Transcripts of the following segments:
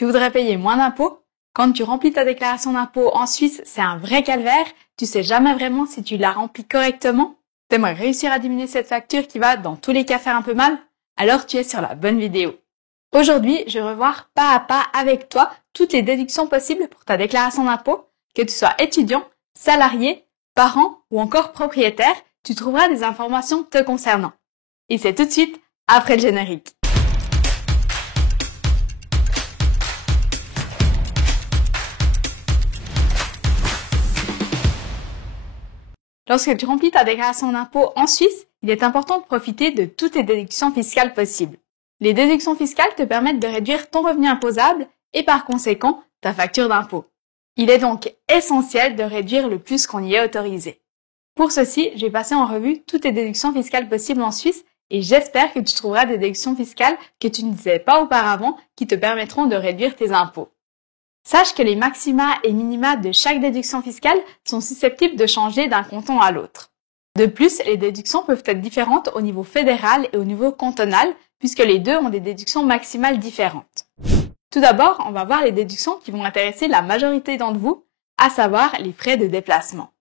Tu voudrais payer moins d'impôts? Quand tu remplis ta déclaration d'impôt en Suisse, c'est un vrai calvaire. Tu sais jamais vraiment si tu l'as remplie correctement. T'aimerais réussir à diminuer cette facture qui va dans tous les cas faire un peu mal? Alors tu es sur la bonne vidéo. Aujourd'hui, je vais revoir pas à pas avec toi toutes les déductions possibles pour ta déclaration d'impôt. Que tu sois étudiant, salarié, parent ou encore propriétaire, tu trouveras des informations te concernant. Et c'est tout de suite après le générique. Lorsque tu remplis ta déclaration d'impôt en Suisse, il est important de profiter de toutes les déductions fiscales possibles. Les déductions fiscales te permettent de réduire ton revenu imposable et par conséquent ta facture d'impôt. Il est donc essentiel de réduire le plus qu'on y est autorisé. Pour ceci, je vais passer en revue toutes les déductions fiscales possibles en Suisse et j'espère que tu trouveras des déductions fiscales que tu ne savais pas auparavant qui te permettront de réduire tes impôts. Sache que les maxima et minima de chaque déduction fiscale sont susceptibles de changer d'un canton à l'autre. De plus, les déductions peuvent être différentes au niveau fédéral et au niveau cantonal, puisque les deux ont des déductions maximales différentes. Tout d'abord, on va voir les déductions qui vont intéresser la majorité d'entre vous, à savoir les frais de déplacement.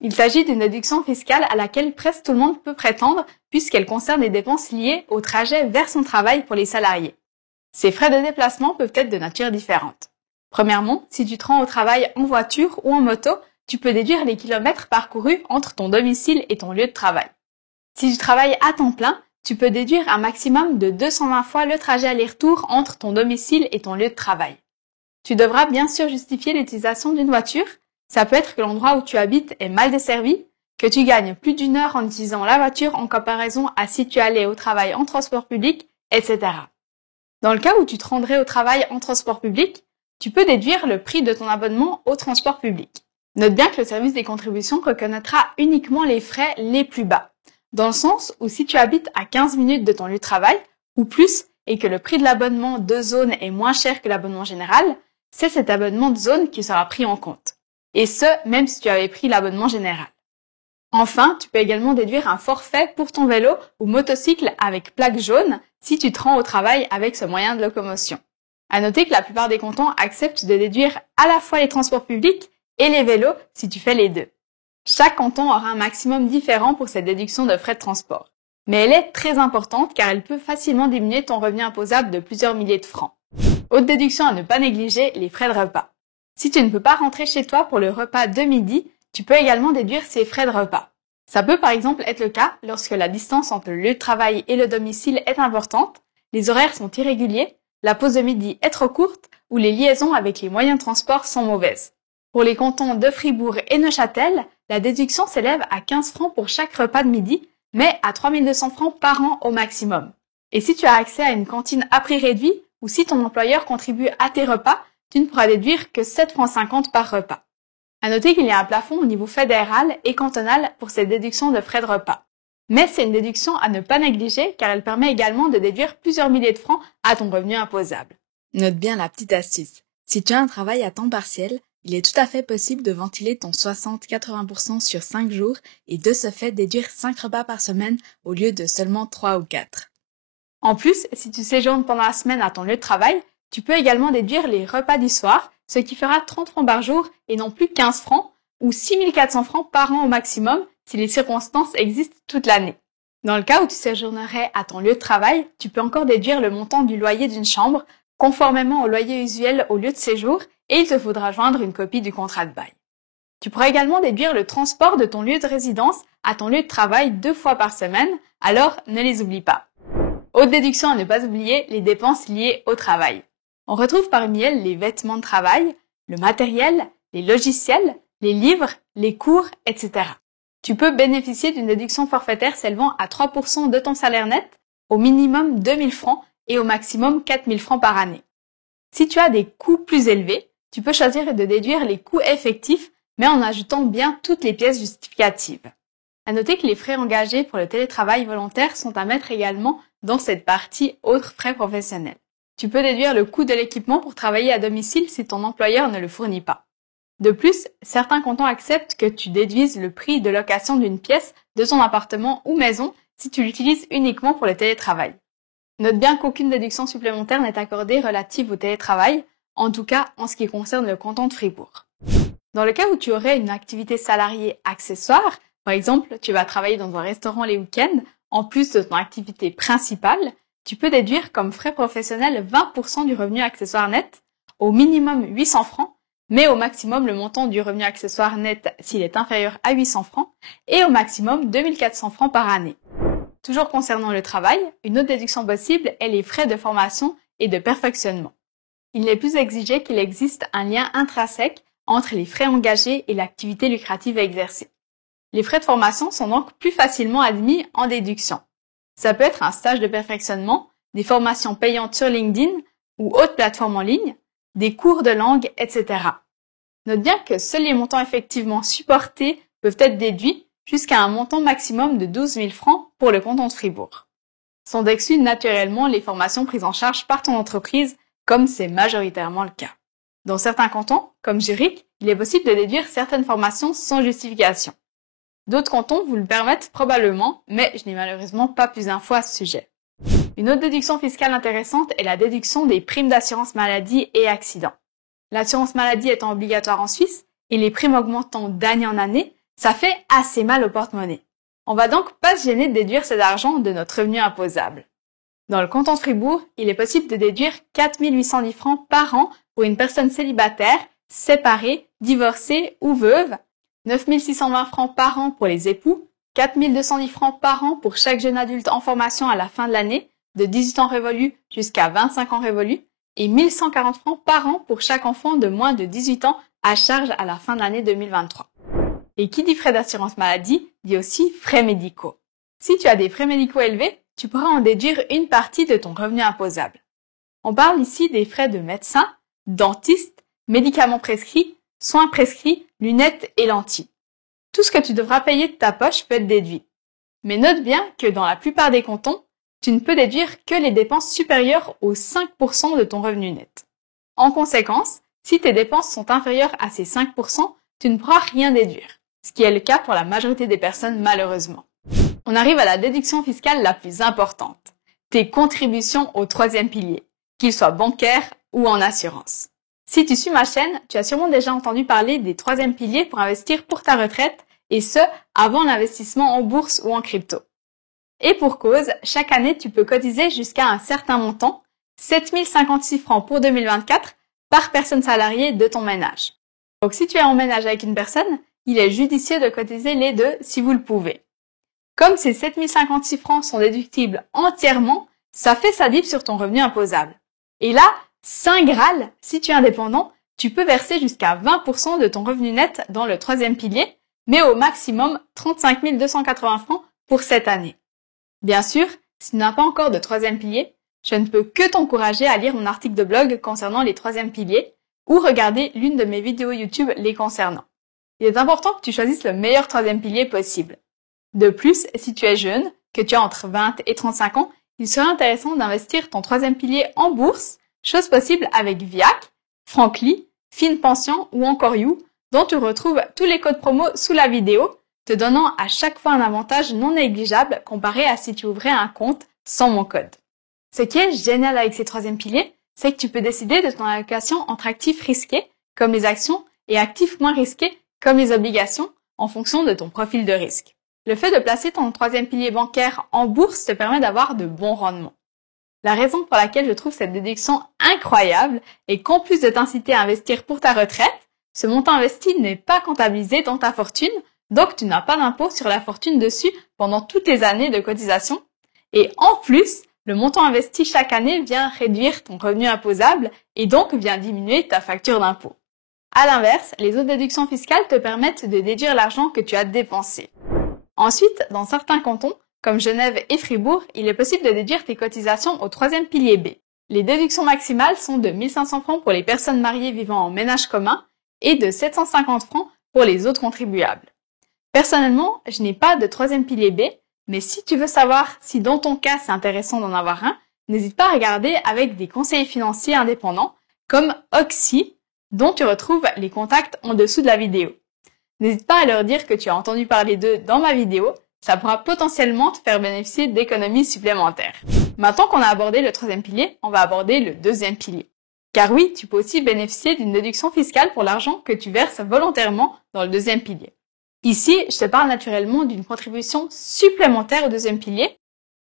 Il s'agit d'une déduction fiscale à laquelle presque tout le monde peut prétendre, puisqu'elle concerne les dépenses liées au trajet vers son travail pour les salariés. Ces frais de déplacement peuvent être de nature différente. Premièrement, si tu te rends au travail en voiture ou en moto, tu peux déduire les kilomètres parcourus entre ton domicile et ton lieu de travail. Si tu travailles à temps plein, tu peux déduire un maximum de 220 fois le trajet aller-retour entre ton domicile et ton lieu de travail. Tu devras bien sûr justifier l'utilisation d'une voiture. Ça peut être que l'endroit où tu habites est mal desservi, que tu gagnes plus d'une heure en utilisant la voiture en comparaison à si tu allais au travail en transport public, etc. Dans le cas où tu te rendrais au travail en transport public, tu peux déduire le prix de ton abonnement au transport public. Note bien que le service des contributions reconnaîtra uniquement les frais les plus bas, dans le sens où si tu habites à 15 minutes de ton lieu de travail, ou plus, et que le prix de l'abonnement de zone est moins cher que l'abonnement général, c'est cet abonnement de zone qui sera pris en compte. Et ce, même si tu avais pris l'abonnement général. Enfin, tu peux également déduire un forfait pour ton vélo ou motocycle avec plaque jaune si tu te rends au travail avec ce moyen de locomotion. À noter que la plupart des cantons acceptent de déduire à la fois les transports publics et les vélos si tu fais les deux. Chaque canton aura un maximum différent pour cette déduction de frais de transport. Mais elle est très importante car elle peut facilement diminuer ton revenu imposable de plusieurs milliers de francs. Autre déduction à ne pas négliger, les frais de repas. Si tu ne peux pas rentrer chez toi pour le repas de midi, tu peux également déduire ces frais de repas. Ça peut par exemple être le cas lorsque la distance entre le lieu de travail et le domicile est importante, les horaires sont irréguliers, la pause de midi est trop courte ou les liaisons avec les moyens de transport sont mauvaises. Pour les cantons de Fribourg et Neuchâtel, la déduction s'élève à 15 francs pour chaque repas de midi, mais à 3200 francs par an au maximum. Et si tu as accès à une cantine à prix réduit ou si ton employeur contribue à tes repas, tu ne pourras déduire que 7,50 francs par repas. À noter qu'il y a un plafond au niveau fédéral et cantonal pour cette déduction de frais de repas. Mais c'est une déduction à ne pas négliger car elle permet également de déduire plusieurs milliers de francs à ton revenu imposable. Note bien la petite astuce. Si tu as un travail à temps partiel, il est tout à fait possible de ventiler ton 60-80% sur 5 jours et de ce fait déduire 5 repas par semaine au lieu de seulement 3 ou 4. En plus, si tu séjournes pendant la semaine à ton lieu de travail, tu peux également déduire les repas du soir, ce qui fera 30 francs par jour et non plus 15 francs ou 6400 francs par an au maximum si les circonstances existent toute l'année. Dans le cas où tu séjournerais à ton lieu de travail, tu peux encore déduire le montant du loyer d'une chambre conformément au loyer usuel au lieu de séjour et il te faudra joindre une copie du contrat de bail. Tu pourras également déduire le transport de ton lieu de résidence à ton lieu de travail 2 fois par semaine, alors ne les oublie pas. Autre déduction à ne pas oublier, les dépenses liées au travail. On retrouve parmi elles les vêtements de travail, le matériel, les logiciels, les livres, les cours, etc. Tu peux bénéficier d'une déduction forfaitaire s'élevant à 3% de ton salaire net, au minimum 2000 francs et au maximum 4000 francs par année. Si tu as des coûts plus élevés, tu peux choisir de déduire les coûts effectifs, mais en ajoutant bien toutes les pièces justificatives. À noter que les frais engagés pour le télétravail volontaire sont à mettre également dans cette partie autres frais professionnels. Tu peux déduire le coût de l'équipement pour travailler à domicile si ton employeur ne le fournit pas. De plus, certains cantons acceptent que tu déduises le prix de location d'une pièce de ton appartement ou maison si tu l'utilises uniquement pour le télétravail. Note bien qu'aucune déduction supplémentaire n'est accordée relative au télétravail. en tout cas en ce qui concerne le canton de Fribourg. Dans le cas où tu aurais une activité salariée accessoire, par exemple, tu vas travailler dans un restaurant les week-ends, en plus de ton activité principale, tu peux déduire comme frais professionnels 20% du revenu accessoire net, au minimum 800 francs, mais au maximum le montant du revenu accessoire net s'il est inférieur à 800 francs, et au maximum 2400 francs par année. Toujours concernant le travail, une autre déduction possible est les frais de formation et de perfectionnement. Il n'est plus exigé qu'il existe un lien intrinsèque entre les frais engagés et l'activité lucrative exercée. Les frais de formation sont donc plus facilement admis en déduction. Ça peut être un stage de perfectionnement, des formations payantes sur LinkedIn ou autres plateformes en ligne, des cours de langue, etc. Note bien que seuls les montants effectivement supportés peuvent être déduits jusqu'à un montant maximum de 12 000 francs pour le canton de Fribourg. Sont exclues naturellement les formations prises en charge par ton entreprise, comme c'est majoritairement le cas. Dans certains cantons, comme Zurich, il est possible de déduire certaines formations sans justification. D'autres cantons vous le permettent probablement, mais je n'ai malheureusement pas plus d'infos à ce sujet. Une autre déduction fiscale intéressante est la déduction des primes d'assurance maladie et accident. L'assurance maladie étant obligatoire en Suisse et les primes augmentant d'année en année, ça fait assez mal au porte-monnaie. On va donc pas se gêner de déduire cet argent de notre revenu imposable. Dans le canton de Fribourg, il est possible de déduire 4 810 francs par an pour une personne célibataire, séparée, divorcée ou veuve, 9 620 francs par an pour les époux, 4 210 francs par an pour chaque jeune adulte en formation à la fin de l'année, de 18 ans révolus jusqu'à 25 ans révolus, et 1 140 francs par an pour chaque enfant de moins de 18 ans à charge à la fin de l'année 2023. Et qui dit frais d'assurance maladie, dit aussi frais médicaux. Si tu as des frais médicaux élevés, tu pourras en déduire une partie de ton revenu imposable. On parle ici des frais de médecin, dentiste, médicaments prescrits, soins prescrits, lunettes et lentilles. Tout ce que tu devras payer de ta poche peut être déduit. Mais note bien que dans la plupart des cantons, tu ne peux déduire que les dépenses supérieures aux 5% de ton revenu net. En conséquence, si tes dépenses sont inférieures à ces 5%, tu ne pourras rien déduire, ce qui est le cas pour la majorité des personnes malheureusement. On arrive à la déduction fiscale la plus importante, tes contributions au troisième pilier, qu'ils soient bancaires ou en assurance. Si tu suis ma chaîne, tu as sûrement déjà entendu parler des troisième piliers pour investir pour ta retraite, et ce, avant l'investissement en bourse ou en crypto. Et pour cause, chaque année, tu peux cotiser jusqu'à un certain montant, 7 056 francs pour 2024, par personne salariée de ton ménage. Donc si tu es en ménage avec une personne, il est judicieux de cotiser les deux si vous le pouvez. Comme ces 7 056 francs sont déductibles entièrement, ça fait sa diff sur ton revenu imposable. Et là, Saint Graal, si tu es indépendant, tu peux verser jusqu'à 20% de ton revenu net dans le troisième pilier, mais au maximum 35 280 francs pour cette année. Bien sûr, si tu n'as pas encore de troisième pilier, je ne peux que t'encourager à lire mon article de blog concernant les troisièmes piliers ou regarder l'une de mes vidéos YouTube les concernant. Il est important que tu choisisses le meilleur troisième pilier possible. De plus, si tu es jeune, que tu as entre 20 et 35 ans, il serait intéressant d'investir ton troisième pilier en bourse, chose possible avec Viac, Frankly, FinPension ou encore You, dont tu retrouves tous les codes promo sous la vidéo, te donnant à chaque fois un avantage non négligeable comparé à si tu ouvrais un compte sans mon code. Ce qui est génial avec ces troisièmes piliers, c'est que tu peux décider de ton allocation entre actifs risqués, comme les actions, et actifs moins risqués, comme les obligations, en fonction de ton profil de risque. Le fait de placer ton troisième pilier bancaire en bourse te permet d'avoir de bons rendements. La raison pour laquelle je trouve cette déduction incroyable est qu'en plus de t'inciter à investir pour ta retraite, ce montant investi n'est pas comptabilisé dans ta fortune, donc tu n'as pas d'impôt sur la fortune dessus pendant toutes les années de cotisation. Et en plus, le montant investi chaque année vient réduire ton revenu imposable et donc vient diminuer ta facture d'impôt. À l'inverse, les autres déductions fiscales te permettent de déduire l'argent que tu as dépensé. Ensuite, dans certains cantons, comme Genève et Fribourg, il est possible de déduire tes cotisations au troisième pilier B. Les déductions maximales sont de 1 500 francs pour les personnes mariées vivant en ménage commun et de 750 francs pour les autres contribuables. Personnellement, je n'ai pas de troisième pilier B, mais si tu veux savoir si dans ton cas c'est intéressant d'en avoir un, n'hésite pas à regarder avec des conseillers financiers indépendants comme Oxy, dont tu retrouves les contacts en dessous de la vidéo. N'hésite pas à leur dire que tu as entendu parler d'eux dans ma vidéo, ça pourra potentiellement te faire bénéficier d'économies supplémentaires. Maintenant qu'on a abordé le troisième pilier, on va aborder le deuxième pilier. Car oui, tu peux aussi bénéficier d'une déduction fiscale pour l'argent que tu verses volontairement dans le deuxième pilier. Ici, je te parle naturellement d'une contribution supplémentaire au deuxième pilier.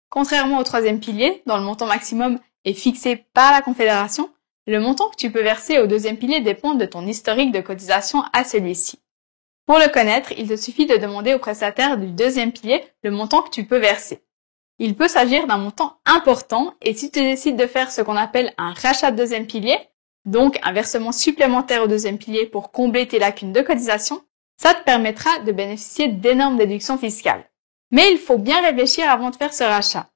Contrairement au troisième pilier, dont le montant maximum est fixé par la Confédération, le montant que tu peux verser au deuxième pilier dépend de ton historique de cotisation à celui-ci. Pour le connaître, il te suffit de demander au prestataire du deuxième pilier le montant que tu peux verser. Il peut s'agir d'un montant important et si tu décides de faire ce qu'on appelle un rachat de deuxième pilier, donc un versement supplémentaire au deuxième pilier pour combler tes lacunes de cotisation, ça te permettra de bénéficier d'énormes déductions fiscales. Mais il faut bien réfléchir avant de faire ce rachat.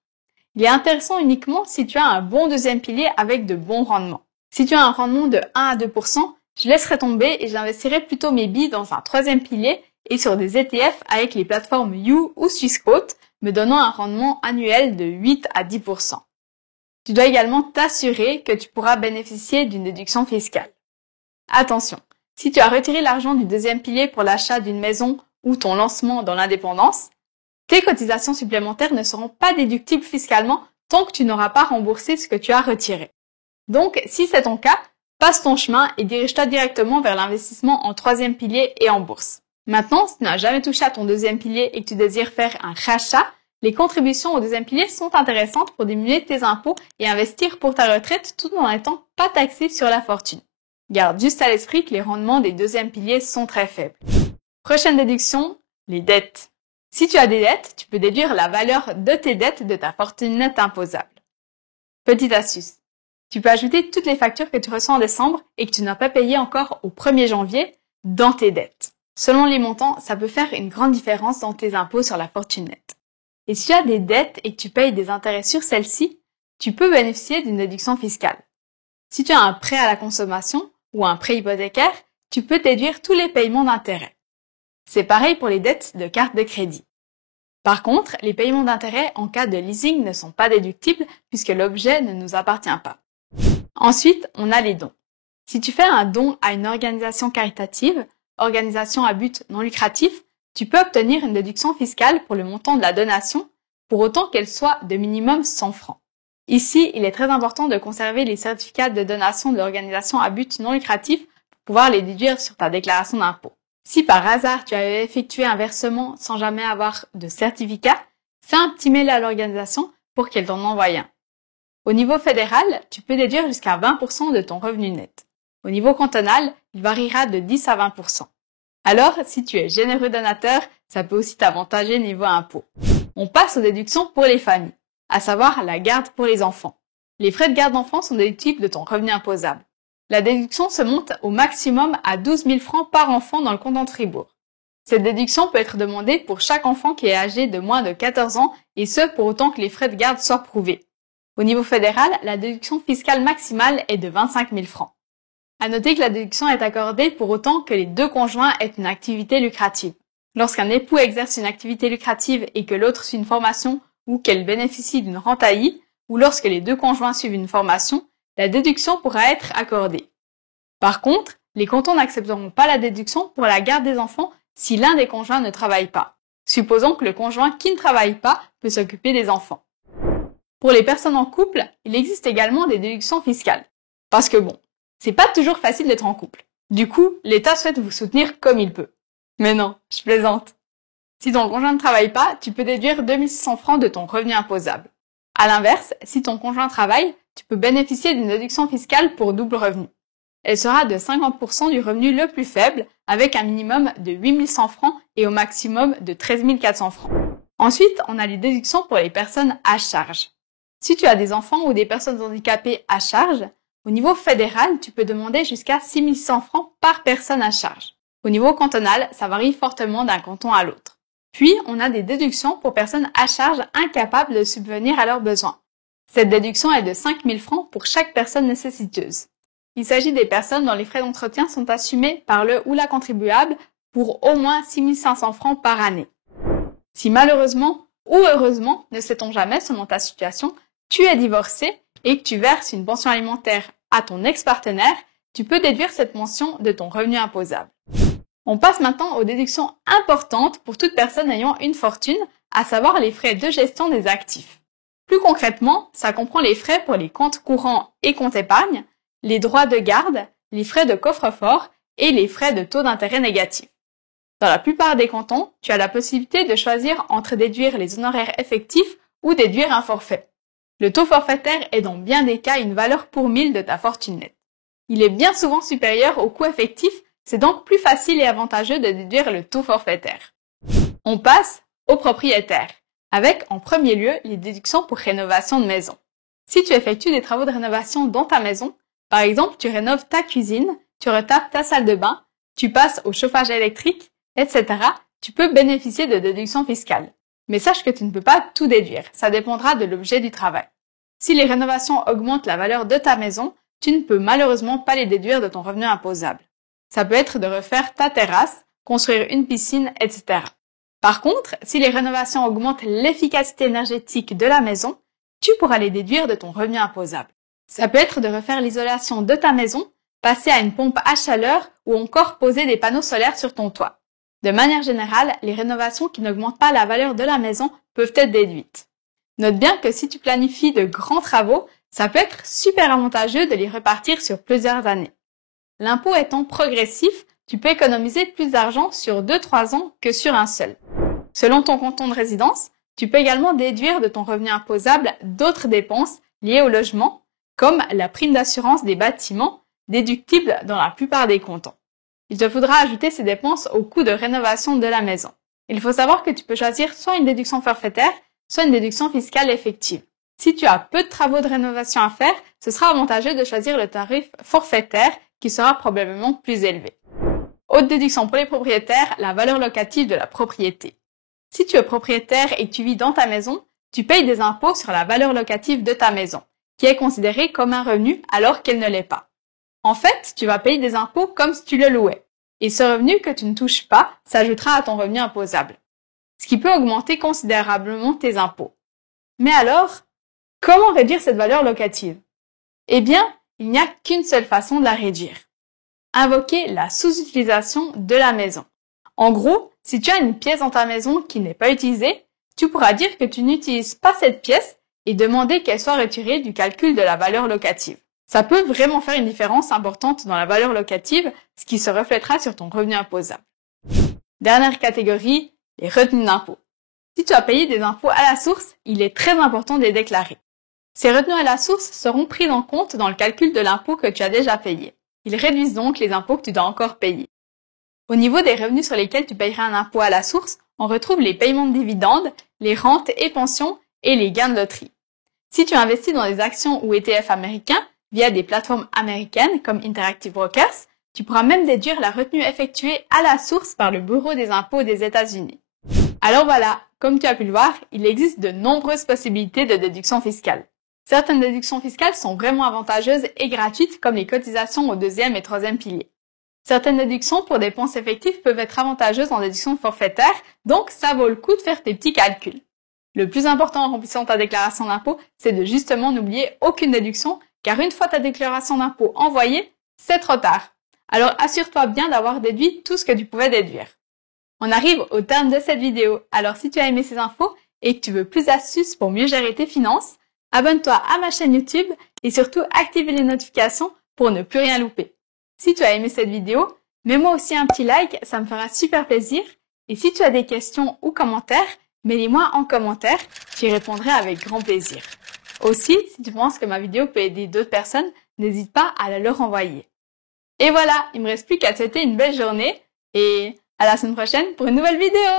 Il est intéressant uniquement si tu as un bon deuxième pilier avec de bons rendements. Si tu as un rendement de 1 à 2%, je laisserai tomber et j'investirai plutôt mes billes dans un troisième pilier et sur des ETF avec les plateformes You ou Swissquote, me donnant un rendement annuel de 8 à 10%. Tu dois également t'assurer que tu pourras bénéficier d'une déduction fiscale. Attention, si tu as retiré l'argent du deuxième pilier pour l'achat d'une maison ou ton lancement dans l'indépendance, tes cotisations supplémentaires ne seront pas déductibles fiscalement tant que tu n'auras pas remboursé ce que tu as retiré. Donc, si c'est ton cas, passe ton chemin et dirige-toi directement vers l'investissement en troisième pilier et en bourse. Maintenant, si tu n'as jamais touché à ton deuxième pilier et que tu désires faire un rachat, les contributions au deuxième pilier sont intéressantes pour diminuer tes impôts et investir pour ta retraite tout en n'étant pas taxé sur la fortune. Garde juste à l'esprit que les rendements des deuxièmes piliers sont très faibles. Prochaine déduction, les dettes. Si tu as des dettes, tu peux déduire la valeur de tes dettes de ta fortune nette imposable. Petite astuce. Tu peux ajouter toutes les factures que tu reçois en décembre et que tu n'as pas payées encore au 1er janvier dans tes dettes. Selon les montants, ça peut faire une grande différence dans tes impôts sur la fortune nette. Et si tu as des dettes et que tu payes des intérêts sur celles-ci, tu peux bénéficier d'une déduction fiscale. Si tu as un prêt à la consommation ou un prêt hypothécaire, tu peux déduire tous les paiements d'intérêts. C'est pareil pour les dettes de carte de crédit. Par contre, les paiements d'intérêts en cas de leasing ne sont pas déductibles puisque l'objet ne nous appartient pas. Ensuite, on a les dons. Si tu fais un don à une organisation caritative, organisation à but non lucratif, tu peux obtenir une déduction fiscale pour le montant de la donation, pour autant qu'elle soit de minimum 100 francs. Ici, il est très important de conserver les certificats de donation de l'organisation à but non lucratif pour pouvoir les déduire sur ta déclaration d'impôt. Si par hasard tu avais effectué un versement sans jamais avoir de certificat, fais un petit mail à l'organisation pour qu'elle t'en envoie un. Au niveau fédéral, tu peux déduire jusqu'à 20% de ton revenu net. Au niveau cantonal, il variera de 10 à 20%. Alors, si tu es généreux donateur, ça peut aussi t'avantager niveau impôt. On passe aux déductions pour les familles, à savoir la garde pour les enfants. Les frais de garde d'enfants sont déductibles de ton revenu imposable. La déduction se monte au maximum à 12 000 francs par enfant dans le canton de Fribourg. Cette déduction peut être demandée pour chaque enfant qui est âgé de moins de 14 ans et ce pour autant que les frais de garde soient prouvés. Au niveau fédéral, la déduction fiscale maximale est de 25 000 francs. À noter que la déduction est accordée pour autant que les deux conjoints aient une activité lucrative. Lorsqu'un époux exerce une activité lucrative et que l'autre suit une formation ou qu'elle bénéficie d'une rente AI, ou lorsque les deux conjoints suivent une formation, la déduction pourra être accordée. Par contre, les cantons n'accepteront pas la déduction pour la garde des enfants si l'un des conjoints ne travaille pas. Supposons que le conjoint qui ne travaille pas peut s'occuper des enfants. Pour les personnes en couple, il existe également des déductions fiscales. Parce que bon, c'est pas toujours facile d'être en couple. Du coup, l'État souhaite vous soutenir comme il peut. Mais non, je plaisante. Si ton conjoint ne travaille pas, tu peux déduire 2 600 francs de ton revenu imposable. À l'inverse, si ton conjoint travaille, tu peux bénéficier d'une déduction fiscale pour double revenu. Elle sera de 50% du revenu le plus faible, avec un minimum de 8 100 francs et au maximum de 13 400 francs. Ensuite, on a les déductions pour les personnes à charge. Si tu as des enfants ou des personnes handicapées à charge, au niveau fédéral, tu peux demander jusqu'à 6 100 francs par personne à charge. Au niveau cantonal, ça varie fortement d'un canton à l'autre. Puis, on a des déductions pour personnes à charge incapables de subvenir à leurs besoins. Cette déduction est de 5 000 francs pour chaque personne nécessiteuse. Il s'agit des personnes dont les frais d'entretien sont assumés par le ou la contribuable pour au moins 6 500 francs par année. Si malheureusement ou heureusement, ne sait-on jamais selon ta situation, tu es divorcé et que tu verses une pension alimentaire à ton ex-partenaire, tu peux déduire cette mention de ton revenu imposable. On passe maintenant aux déductions importantes pour toute personne ayant une fortune, à savoir les frais de gestion des actifs. Plus concrètement, ça comprend les frais pour les comptes courants et comptes épargne, les droits de garde, les frais de coffre-fort et les frais de taux d'intérêt négatifs. Dans la plupart des cantons, tu as la possibilité de choisir entre déduire les honoraires effectifs ou déduire un forfait. Le taux forfaitaire est dans bien des cas une valeur pour 1000 de ta fortune nette. Il est bien souvent supérieur au coût effectif, c'est donc plus facile et avantageux de déduire le taux forfaitaire. On passe au propriétaire, avec en premier lieu les déductions pour rénovation de maison. Si tu effectues des travaux de rénovation dans ta maison, par exemple tu rénoves ta cuisine, tu retapes ta salle de bain, tu passes au chauffage électrique, etc., tu peux bénéficier de déductions fiscales. Mais sache que tu ne peux pas tout déduire, ça dépendra de l'objet du travail. Si les rénovations augmentent la valeur de ta maison, tu ne peux malheureusement pas les déduire de ton revenu imposable. Ça peut être de refaire ta terrasse, construire une piscine, etc. Par contre, si les rénovations augmentent l'efficacité énergétique de la maison, tu pourras les déduire de ton revenu imposable. Ça peut être de refaire l'isolation de ta maison, passer à une pompe à chaleur ou encore poser des panneaux solaires sur ton toit. De manière générale, les rénovations qui n'augmentent pas la valeur de la maison peuvent être déduites. Note bien que si tu planifies de grands travaux, ça peut être super avantageux de les repartir sur plusieurs années. L'impôt étant progressif, tu peux économiser plus d'argent sur 2-3 ans que sur un seul. Selon ton canton de résidence, tu peux également déduire de ton revenu imposable d'autres dépenses liées au logement, comme la prime d'assurance des bâtiments, déductible dans la plupart des cantons. Il te faudra ajouter ces dépenses au coût de rénovation de la maison. Il faut savoir que tu peux choisir soit une déduction forfaitaire, soit une déduction fiscale effective. Si tu as peu de travaux de rénovation à faire, ce sera avantageux de choisir le tarif forfaitaire qui sera probablement plus élevé. Autre déduction pour les propriétaires, la valeur locative de la propriété. Si tu es propriétaire et que tu vis dans ta maison, tu payes des impôts sur la valeur locative de ta maison, qui est considérée comme un revenu alors qu'elle ne l'est pas. En fait, tu vas payer des impôts comme si tu le louais. Et ce revenu que tu ne touches pas s'ajoutera à ton revenu imposable, ce qui peut augmenter considérablement tes impôts. Mais alors, comment réduire cette valeur locative? Eh bien, il n'y a qu'une seule façon de la réduire. Invoquer la sous-utilisation de la maison. En gros, si tu as une pièce dans ta maison qui n'est pas utilisée, tu pourras dire que tu n'utilises pas cette pièce et demander qu'elle soit retirée du calcul de la valeur locative. Ça peut vraiment faire une différence importante dans la valeur locative, ce qui se reflètera sur ton revenu imposable. Dernière catégorie, les retenues d'impôt. Si tu as payé des impôts à la source, il est très important de les déclarer. Ces retenues à la source seront prises en compte dans le calcul de l'impôt que tu as déjà payé. Ils réduisent donc les impôts que tu dois encore payer. Au niveau des revenus sur lesquels tu payeras un impôt à la source, on retrouve les paiements de dividendes, les rentes et pensions et les gains de loterie. Si tu investis dans des actions ou ETF américains via des plateformes américaines comme Interactive Brokers, tu pourras même déduire la retenue effectuée à la source par le Bureau des impôts des États-Unis. Alors voilà, comme tu as pu le voir, il existe de nombreuses possibilités de déduction fiscale. Certaines déductions fiscales sont vraiment avantageuses et gratuites comme les cotisations au deuxième et troisième pilier. Certaines déductions pour dépenses effectives peuvent être avantageuses en déduction forfaitaire, donc ça vaut le coup de faire tes petits calculs. Le plus important en remplissant ta déclaration d'impôt, c'est de justement n'oublier aucune déduction, car une fois ta déclaration d'impôt envoyée, c'est trop tard. Alors assure-toi bien d'avoir déduit tout ce que tu pouvais déduire. On arrive au terme de cette vidéo, alors si tu as aimé ces infos et que tu veux plus d'astuces pour mieux gérer tes finances, abonne-toi à ma chaîne YouTube et surtout active les notifications pour ne plus rien louper. Si tu as aimé cette vidéo, mets-moi aussi un petit like, ça me fera super plaisir. Et si tu as des questions ou commentaires, mets-les-moi en commentaire, j'y répondrai avec grand plaisir. Aussi, si tu penses que ma vidéo peut aider d'autres personnes, n'hésite pas à la leur envoyer. Et voilà, il me reste plus qu'à te souhaiter une belle journée et à la semaine prochaine pour une nouvelle vidéo!